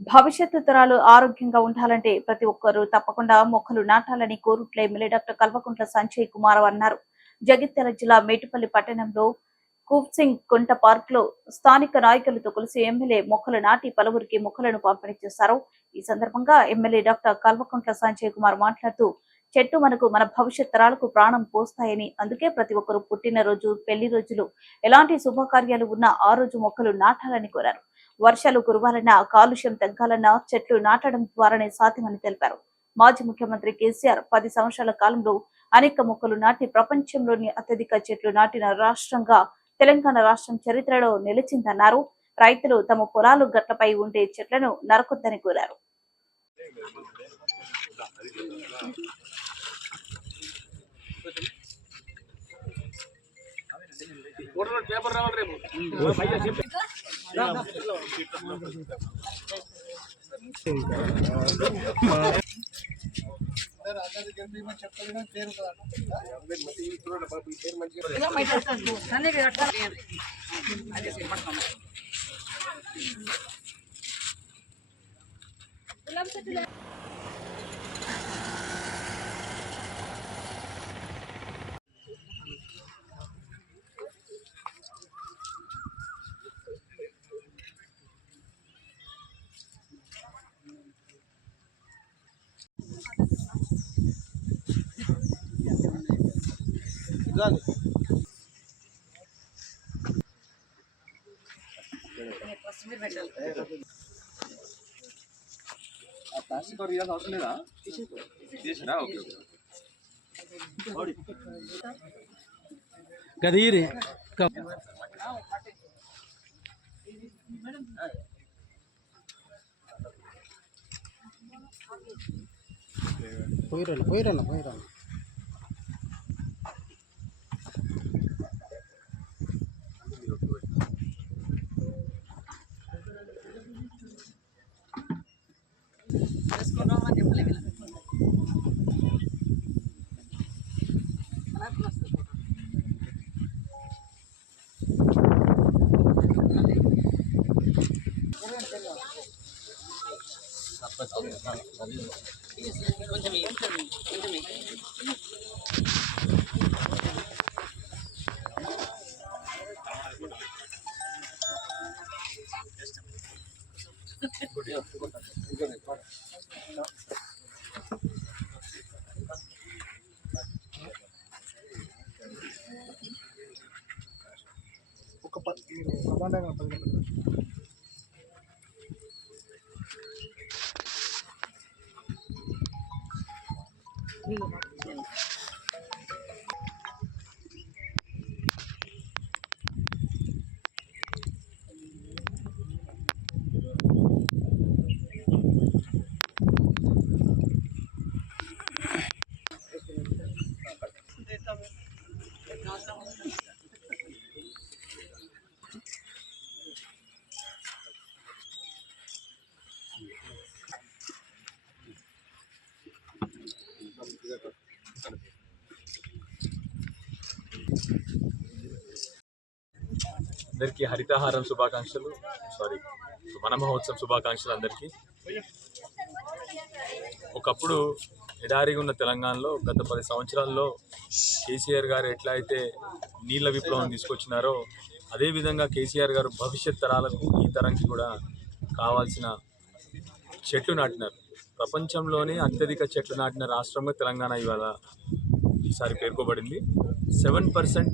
భవిష్యత్తు తరాలు ఆరోగ్యంగా ఉండాలంటే ప్రతి ఒక్కరూ తప్పకుండా మొక్కలు నాటాలని కోరుట్ల ఎమ్మెల్యే డాక్టర్ కల్వకుంట్ల సంజయ్ కుమార్ అన్నారు. జగిత్యాల జిల్లా మేటిపల్లి పట్టణంలో కూప్సింగ్ కుంట పార్క్ లో స్థానిక నాయకులతో కలిసి ఎమ్మెల్యే మొక్కలు నాటి పలువురికి మొక్కలను పంపిణీ చేశారు. ఈ సందర్భంగా ఎమ్మెల్యే డాక్టర్ కల్వకుంట్ల సంజయ్ కుమార్ మాట్లాడుతూ చెట్టు మనకు మన భవిష్యత్ తరాలకు ప్రాణం పోస్తాయని, అందుకే ప్రతి ఒక్కరూ పుట్టినరోజు, పెళ్లి రోజులు ఎలాంటి శుభకార్యాలు ఉన్నా ఆ రోజు మొక్కలు నాటాలని కోరారు. వర్షాలు కురవాలన్నా, కాలుష్యం తగ్గాలన్నా చెట్లు నాటడం ద్వారానే సాధ్యమని తెలిపారు. మాజీ ముఖ్యమంత్రి కేసీఆర్ 10 సంవత్సరాల కాలంలో అనేక మొక్కలు నాటి ప్రపంచంలోని అత్యధిక చెట్లు నాటిన రాష్ట్రంగా తెలంగాణ రాష్ట్రం చరిత్రలో నిలిచిందన్నారు. రైతులు తమ పొలాలు గట్లపై ఉండే చెట్లను నరకొద్దని కోరారు. ప్లాస్టిక్ రియాల్స్ అవసరం లేదా? తీసేసినా? ఓకే కదీరే పోయిరన్న అందరికీ హరితహారం శుభాకాంక్షలు, వన మహోత్సవం శుభాకాంక్షలు అందరికీ. ఒకప్పుడు ఎడారిగా ఉన్న తెలంగాణలో గత 10 సంవత్సరాల్లో కేసీఆర్ గారు ఎట్లా అయితే నీళ్ళ విప్లవం తీసుకొచ్చినారో అదేవిధంగా కేసీఆర్ గారు భవిష్యత్ తరాలకు, ఈ తరంకి కూడా కావాల్సిన చెట్లు నాటినారు. ప్రపంచంలోనే అత్యధిక చెట్లు నాటిన రాష్ట్రంగా తెలంగాణ ఇవాళ ఈసారి పేర్కొబడింది. 7%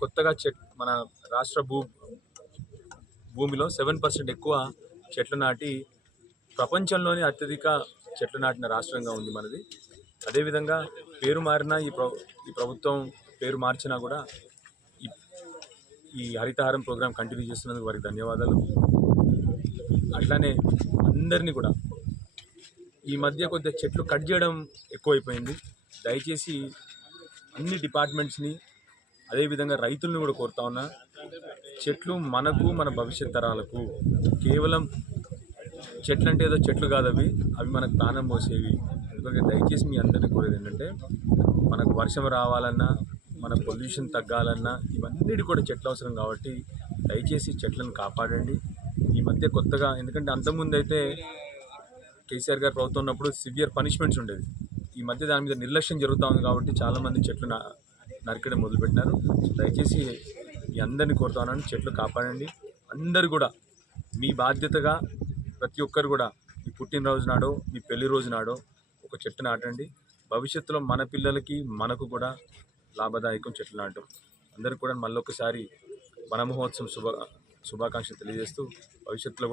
కొత్తగా మన రాష్ట్ర భూమిలో 7% ఎక్కువ చెట్లు నాటి ప్రపంచంలోనే అత్యధిక చెట్లు నాటిన రాష్ట్రంగా ఉంది మనది. అదేవిధంగా పేరు మారిన ఈ ప్రభుత్వం పేరు మార్చినా కూడా ఈ హరితహారం ప్రోగ్రాం కంటిన్యూ చేస్తున్నందుకు వారికి ధన్యవాదాలు. అట్లానే అందరినీ కూడా ఈ మధ్య కొద్దిగా చెట్లు కట్ చేయడం ఎక్కువైపోయింది. దయచేసి అన్ని డిపార్ట్మెంట్స్ని అదేవిధంగా రైతులను కూడా కోరుతా ఉన్నా, చెట్లు మనకు, మన భవిష్యత్ తరాలకు. కేవలం చెట్లు అంటే ఏదో చెట్లు కాదు, అవి మనకు ప్రాణం పోసేవి. అందుకే దయచేసి మీ అందరినీ కోరేది ఏంటంటే, మనకు వర్షం రావాలన్నా, మన పొల్యూషన్ తగ్గాలన్నా ఇవన్నిటి కూడా చెట్లు అవసరం. కాబట్టి దయచేసి చెట్లను కాపాడండి. ఈ మధ్య కొత్తగా, ఎందుకంటే అంతకుముందు అయితే కేసీఆర్ గారు ప్రభుత్వం ఉన్నప్పుడు సివియర్ పనిష్మెంట్స్ ఉండేది. ఈ మధ్య దాని మీద నిర్లక్ష్యం జరుగుతూ ఉంది కాబట్టి చాలామంది చెట్లు నరకడం మొదలుపెట్టినారు. దయచేసి మీ అందరినీ కోరుతున్నాను, చెట్లు కాపాడండి. అందరు కూడా మీ బాధ్యతగా ప్రతి ఒక్కరు కూడా మీ పుట్టినరోజు నాడో మీ పెళ్లి రోజు నాడో ఒక చెట్టు నాటండి. భవిష్యత్తులో మన పిల్లలకి మనకు కూడా లాభదాయకం చెట్లు నాటడం. అందరికీ కూడా మళ్ళొకసారి వన మహోత్సవం శుభాకాంక్షలు తెలియజేస్తూ భవిష్యత్తులో